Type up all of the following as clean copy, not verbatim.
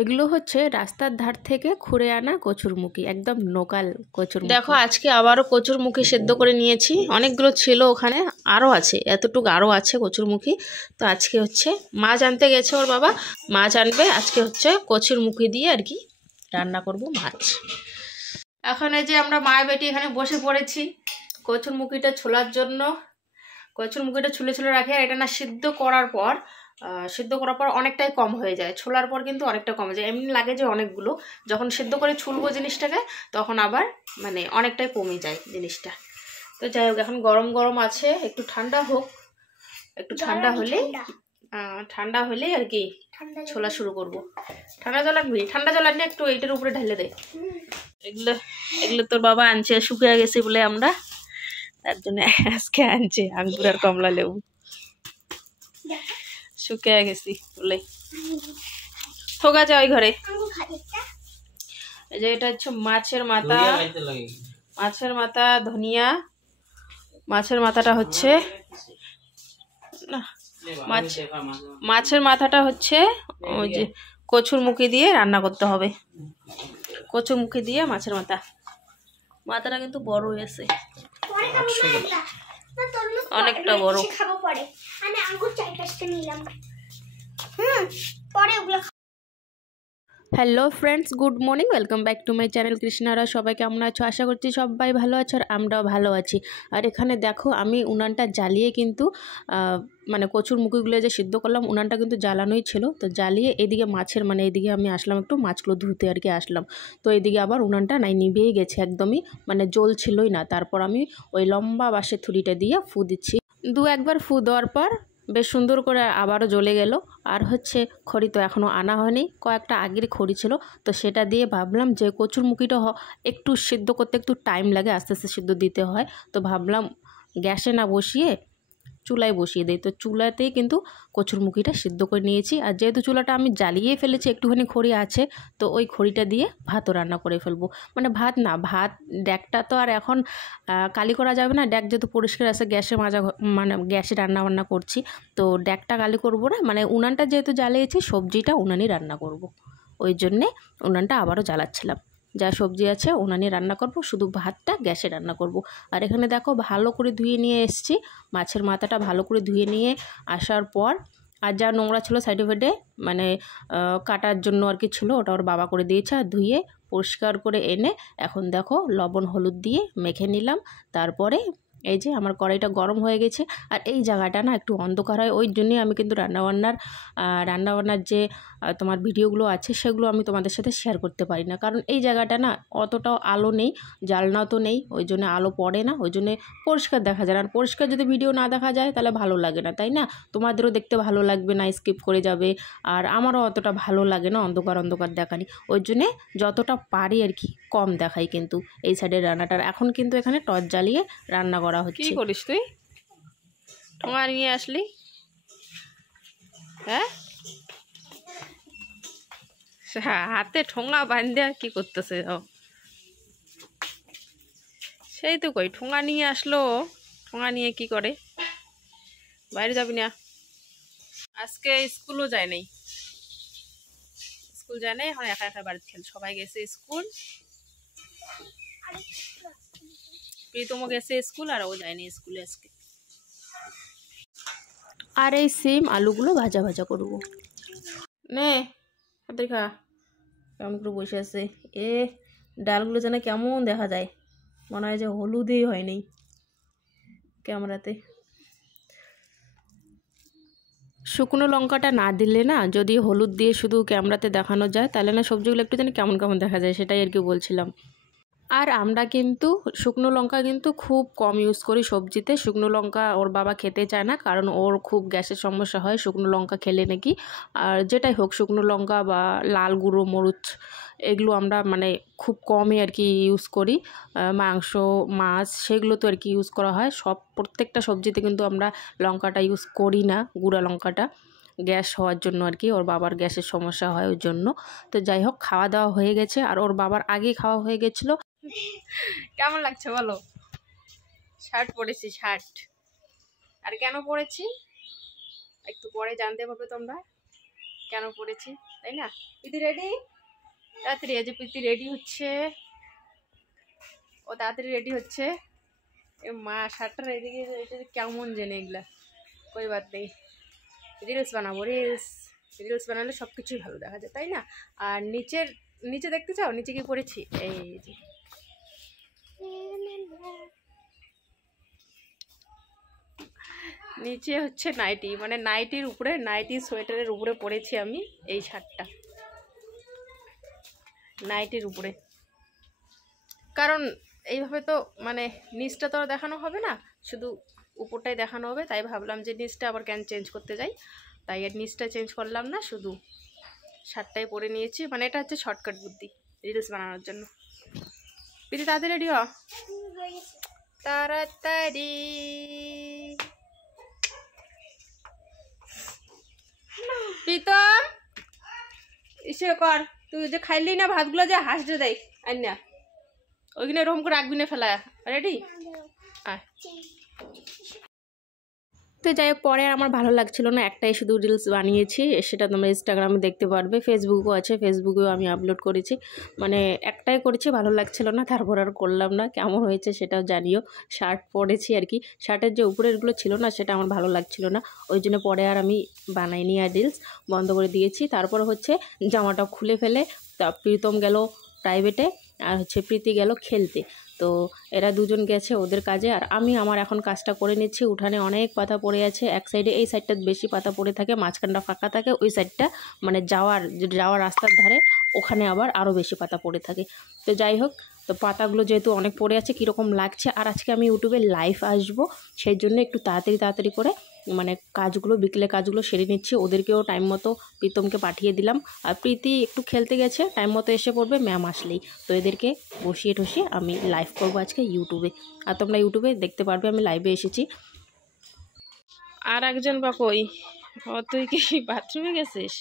এগুলো হচ্ছে রাস্তার ধার থেকে খুঁড়ে আনা কচুরমুখী, একদম লোকাল কচুরমুখী। দেখো আজকে আবারও কচুরমুখী সেদ্ধ করে নিয়েছি, অনেকগুলো ছিল ওখানে, আরও আছে, এতটুকু আরও আছে কচুরমুখী। তো আজকে হচ্ছে মাছ আনতে গেছে ওর বাবা, মাছ আনবে, আজকে হচ্ছে কচুরমুখী দিয়ে আর কি রান্না করব মাছ। এখন এই যে আমরা মায়ের বেটি এখানে বসে পড়েছি কচুরমুখীটা ছোলার জন্য। কচুরমুখীটা ছুলে ছুলে রাখে, আর এটা না সিদ্ধ করার পর অনেকটাই কম হয়ে যায়, ছোলার পর কিন্তু অনেকটা কমে যায়। এমনি লাগে যে অনেকগুলো, যখন সিদ্ধ করে ছুলবো জিনিসটাকে তখন আবার মানে অনেকটাই কমে যায় জিনিসটা। তো যাই হোক, এখন গরম গরম আছে, একটু ঠান্ডা হোক, একটু ঠান্ডা হলে আর কি ছোলা শুরু করব। ঠান্ডা জল আনবি? ঠান্ডা জল আনলে একটু এইটার উপরে ঢেলে দে। এগুলো এগুলো তোর বাবা আনছে, শুকিয়ে গেছে বলে আমরা, তার জন্য আজকে আনছে আঙ্গুর আর কমলা লেবু, শুকিয়ে গেছি বলে। থোকা যায় ওই ঘরে। এই যে এটা হচ্ছে মাছের মাথা, ধনিয়া। মাছের মাথাটা হচ্ছে না, মাছের মাথাটা হচ্ছে ওই যে কচুরমুখী দিয়ে রান্না করতে হবে। কচুরমুখী দিয়ে মাছের মাথাটা কিন্তু বড় হয়েছে, অনেকটা বড়। Hello friends, good morning, welcome back to my channel কৃষ্ণারা। সবাই কেমন আছো? আশা করছি সবাই ভালো আছো, আর আমরাও ভালো আছি। আর এখানে দেখো আমি উনানটা জ্বালিয়ে কিন্তু মানে কচুরমুখীগুলো যে সিদ্ধ করলাম, উনানটা কিন্তু জ্বালানোই ছিল। তো জ্বালিয়ে এদিকে মাছের মানে এদিকে আমি আসলাম একটু মাছগুলো ধুতে আর কি আসলাম। তো এদিকে আবার উনানটা নাই নিভেই গেছে একদমই, মানে জ্বলছিলই না। তারপর আমি ওই লম্বা বাঁশের থুরিটা দিয়ে ফু দিচ্ছি। একবার ফু দেওয়ার পর বেশ সুন্দর করে আবারও জ্বলে গেল। আর হচ্ছে খড়ি তো এখনও আনা হয়নি, কয়েকটা আগের খড়ি ছিল, তো সেটা দিয়ে ভাবলাম যে কচুরমুখীটা একটু সিদ্ধ করতে একটু টাইম লাগে, আস্তে আস্তে সিদ্ধ দিতে হয়। তো ভাবলাম গ্যাসে না বসিয়ে চুলায় বসিয়ে দিই। তো চুলাতেই কিন্তু কচুরমুখীটা সিদ্ধ করে নিয়েছি। আর যেহেতু চুলাটা আমি জ্বালিয়ে ফেলেছি, একটুখানি খড়ি আছে, তো ওই খড়িটা দিয়ে ভাতও রান্না করে ফেলবো। মানে ভাত ড্যাকটা তো আর এখন কালি করা যাবে না, ড্যাক যেহেতু পরিষ্কার আছে, মানে গ্যাসে রান্না করছি, তো ড্যাকটা কালি করব না। মানে উনানটা যেহেতু জ্বালিয়েছি, সবজিটা উনানই রান্না করব, ওই জন্যে উনানটা আবারও জ্বালাচ্ছিলাম। যা সবজি আছে উনানে রান্না করব, শুধু ভাতটা গ্যাসে রান্না করব। আর এখানে দেখো ভালো করে ধুয়ে নিয়ে এসেছি মাছের মাথাটা, ভালো করে ধুয়ে নিয়ে আসার পর আর যা নোংরা ছিল সাইডে ফেডে মানে কাটার জন্য আর কি ছিল, ওটা ওর বাবা করে দিয়েছে। আর ধুয়ে পরিষ্কার করে এনে এখন দেখো লবণ হলুদ দিয়ে মেখে নিলাম। তারপরে এই যে আমার কড়াইটা গরম হয়ে গেছে। আর এই জায়গাটা না একটু অন্ধকার হয়, ওই জন্যই আমি কিন্তু রান্নাবান্নার যে তোমার ভিডিওগুলো আছে সেগুলো আমি তোমাদের সাথে শেয়ার করতে পারি না, কারণ এই জায়গাটা না অতটাও আলো নেই, জানলাও তো নেই, ওই জন্য আলো পড়ে না, ওই জন্যে পরিষ্কার দেখা যায় না। আর পরিষ্কার যদি ভিডিও না দেখা যায় তাহলে ভালো লাগে না, তাই না? তোমাদেরও দেখতে ভালো লাগবে না, স্কিপ করে যাবে। আর আমারও অতটা ভালো লাগে না অন্ধকার দেখানি, ওই জন্যে যতটা পারি আর কি কম দেখাই কিন্তু এই সাইডের রান্নাটার। এখন কিন্তু এখানে টর্চ জ্বালিয়ে রান্না করা হচ্ছে। কি করিস তুই? ঠোঙা নিয়ে আসলি? হ্যাঁ, হাতে ঠোঙা বাঁধে কি করতেছে? সেই তো কই, ঠোঙা নিয়ে আসলো, ঠোঙা নিয়ে কি করে? বাইরে যাবি না? আজকে স্কুলও যায় নাই, এখন একা একা বাড়িতে খেল। সবাই গেছে স্কুল, প্রীতমও গেছে স্কুল, আর ও যায়নি স্কুলে আজকে। আর এই সেম আলুগুলো ভাজা ভাজা করবো। নে দেখা কেমন করে বসে আছে। ডালগুলো যেন কেমন দেখা যায়, মনে হয় যে হলুদই হয়নি ক্যামেরাতে। শুকনো লঙ্কাটা না দিলে না, যদি হলুদ দিয়ে শুধু ক্যামেরাতে দেখানো যায় তাহলে না সবজিগুলো একটু যেন কেমন কেমন দেখা যায়, সেটাই আর কি বলছিলাম। আর আমরা কিন্তু শুকনো লঙ্কা কিন্তু খুব কম ইউজ করি সবজিতে। শুকনো লঙ্কা ওর বাবা খেতে চায় না, কারণ ওর খুব গ্যাসের সমস্যা হয় শুকনো লঙ্কা খেলে নাকি। আর যেটাই হোক, শুকনো লঙ্কা বা লাল গুঁড়ো মরিচ এগুলো আমরা মানে খুব কমই আর কি ইউজ করি। মাংস মাছ সেগুলো তো আর কি ইউজ করা হয়, প্রত্যেকটা সবজিতে কিন্তু আমরা লঙ্কাটা ইউজ করি না, গুঁড়া লঙ্কাটা, গ্যাস হওয়ার জন্য আর কি। ওর বাবার গ্যাসের সমস্যা হয় ওই জন্য। তো যাই হোক, খাওয়া দাওয়া হয়ে গেছে, আর ওর বাবার আগেই খাওয়া হয়ে গেছিলো। কেমন লাগছে বলো? শার্ট পরেছি, শার্ট। আর কেন পরেছি একটু পরে জানতে পারবে তোমরা। কেন পরেছি, তাই না? প্রীতি রেডি, তাড়াতাড়ি। এই যে প্রীতি রেডি হচ্ছে, ও তাড়াতাড়ি রেডি হচ্ছে। এ মা শার্টটা এদিকে কেমন জেনে এগুলা, কই বাদ নেই। রিলস বানাবো, রিলস বানালে সব কিছুই ভালো দেখা যায়, তাই না? আর নিচে দেখতে চাও নিচে কি পরেছি? এই যে নিচে হচ্ছে নাইটি, মানে নাইটির উপরে, নাইটি সোয়েটারের উপরে পরেছি আমি এই শার্টটা, নাইটির উপরে। কারণ এইভাবে তো মানে নিচটা তো আর দেখানো হবে না, শুধু উপরটাই দেখানো হবে, তাই ভাবলাম যে নিচটা আবার কেন চেঞ্জ করতে যাই, তাই আর নিচটা চেঞ্জ করলাম না, শুধু শার্টটাই পরে নিয়েছি। মানে এটা হচ্ছে শর্টকাট বুদ্ধি রিলস বানানোর জন্য। পিঠে তাড়াতাড়ি রেডি হ, তাড়াতাড়ি। প্রীতম ইসে কর, তুই যে খাইলি না ভাতগুলো, যে হাসতে দেয় আর না, ওইখানে এরকম করে রাখবি না, ফেলা। রেডি? আয়। তো যাই হোক, পরে আর আমার ভালো লাগছিল না, একটাই শুধু রিলস বানিয়েছি, সেটা তোমরা ইনস্টাগ্রামে দেখতে পারবে, ফেসবুকও আছে, ফেসবুকেও আমি আপলোড করেছি। মানে একটাই করেছি, ভালো লাগছিল না, তারপর আর করলাম না। কেমন হয়েছে সেটাও জানিও। শার্ট পরেছি আর কি, শার্টের যে উপরেরগুলো ছিল না সেটা আমার ভালো লাগছিল না, ওই জন্য পরে আর আমি বানাইনি, আর রিলস বন্ধ করে দিয়েছি। তারপর হচ্ছে জামাটা খুলে ফেলে তা প্রীতম গেল প্রাইভেটে, আর হচ্ছে প্রীতি গেল খেলতে। তো এরা দুজন গেছে ওদের কাজে, আর আমি আমার এখন কাজটা করে নিচ্ছি। উঠানে অনেক পাতা পড়ে আছে, এক সাইডে, এই সাইডটা বেশি পাতা পড়ে থাকে, মাঝখানটা ফাঁকা থাকে, ওই সাইডটা মানে যাওয়ার রাস্তার ধারে, ওখানে আবার আরও বেশি পাতা পড়ে থাকে। তো যাই হোক, তো পাতাগুলো যেহেতু অনেক পড়ে আছে, কীরকম লাগছে। আর আজকে আমি ইউটিউবে লাইভ আসবো, সেই জন্য একটু তাড়াতাড়ি করে মানে কাজগুলো, বিকেলে কাজগুলো সেরে নিচ্ছি। ওদেরকেও টাইম মতো প্রীতমকে পাঠিয়ে দিলাম, আর প্রীতি একটু খেলতে গেছে, টাইম মতো এসে পড়বে ম্যাম আসলেই। তো এদেরকে বসিয়ে টসিয়ে আমি লাইভ করবো আজকে ইউটিউবে, আর তোমরা ইউটিউবে দেখতে পারবে আমি লাইভে এসেছি। আর একজন বা কই? ও তুই কি বাথরুমে গেছিস?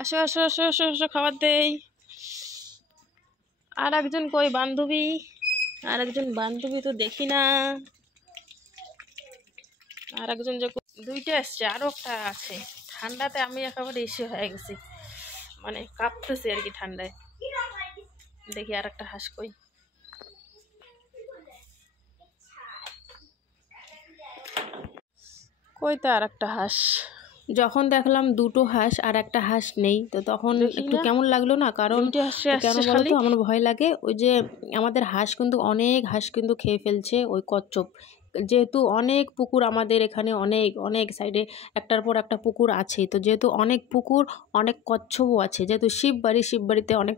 আসো আসো আসো আসো আসো, খাবার দেই। আর একজন কই বান্ধবী? আর একজন বান্ধবী তো দেখি না। আর একজন যে দুইটা আসছে, আরও একটা আছে। ঠান্ডাতে আমি একেবারে এসে হয়ে গেছি, মানে কাঁপতেছি আর কি ঠান্ডায়। দেখি আর একটা হাঁস কই? কই তো আর একটা হাঁস? যখন দেখলাম দুটো হাঁস আর একটা হাঁস নেই, তো তখন একটু কেমন লাগলো না, কারণ কেন বলো তো, আমার ভয় লাগে। ওই যে আমাদের হাঁস কিন্তু অনেক হাঁস কিন্তু খেয়ে ফেলছে ওই কচ্ছপ, যেহেতু অনেক পুকুর আমাদের এখানে, অনেক অনেক সাইডে একটার পর একটা পুকুর আছে। তো যেহেতু অনেক পুকুর, অনেক কচ্ছপও আছে, যেহেতু শিববাড়িতে অনেক,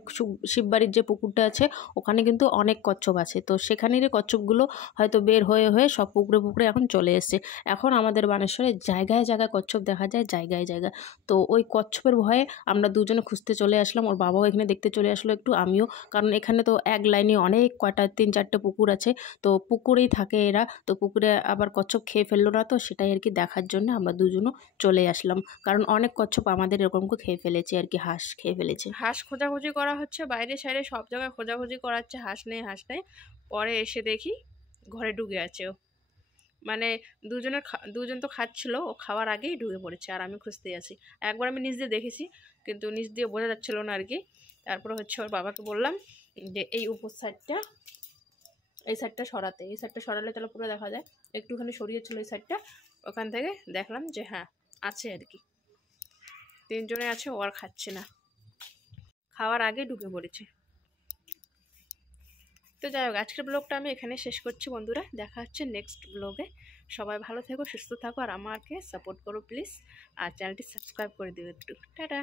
শিববাড়ির যে পুকুরটা আছে ওখানে কিন্তু অনেক কচ্ছপ আছে। তো সেখানেরই কচ্ছপগুলো হয়তো বের হয়ে হয়ে সব পুকুরে এখন চলে এসছে। এখন আমাদের বানেশ্বরে জায়গায় জায়গায় কচ্ছপ দেখা যায়, জায়গায় জায়গায়। তো ওই কচ্ছপের ভয়ে আমরা দুজনে খুঁজতে চলে আসলাম, ওর বাবাও এখানে দেখতে চলে আসলো একটু, আমিও। কারণ এখানে তো এক লাইনে অনেক কয়টা 3-4টে পুকুর আছে, তো পুকুরেই থাকে এরা, তো পুকুরে আবার কচ্ছপ খেয়ে ফেললো না, তো সেটাই আর কি দেখার জন্য আমরা দুজনও চলে আসলাম। কারণ অনেক কচ্ছপ আমাদের এরকম করে খেয়ে ফেলেছে আর কি, হাঁস খেয়ে ফেলেছে। হাঁস খোঁজাখুঁজি করা হচ্ছে, বাইরে সাইডে সব জায়গায় খোঁজাখুঁজি করা হচ্ছে, হাঁস নেই হাঁস নেই। পরে এসে দেখি ঘরে ঢুকে আছে ও, মানে দুজন তো খাচ্ছিল, ও খাওয়ার আগেই ঢুকে পড়েছে, আর আমি খুঁজতেই আছি। একবার আমি নিচ দিয়ে দেখেছি, কিন্তু নিচ দিয়ে বোঝা যাচ্ছিল না আর কি। তারপরে হচ্ছে ওর বাবাকে বললাম যে এই উপর সাইডটা, এই সাইডটা সরাতে, এই সাইডটা সরালে তাহলে পুরো দেখা যায়। একটুখানি সরিয়েছিল এই সাইডটা, ওখান থেকে দেখলাম যে হ্যাঁ আছে আর কি, 3জনে আছে, ও আর খাচ্ছে না, খাওয়ার আগে ঢুকে পড়েছে। তো যাই হোক, আজকের ব্লগটা আমি এখানে শেষ করছি বন্ধুরা, দেখা হচ্ছে নেক্সট ব্লগে। সবাই ভালো থেকো, সুস্থ থাকো, আর আমাকে সাপোর্ট করো প্লিজ, আর চ্যানেলটি সাবস্ক্রাইব করে দিও একটু। টাটা।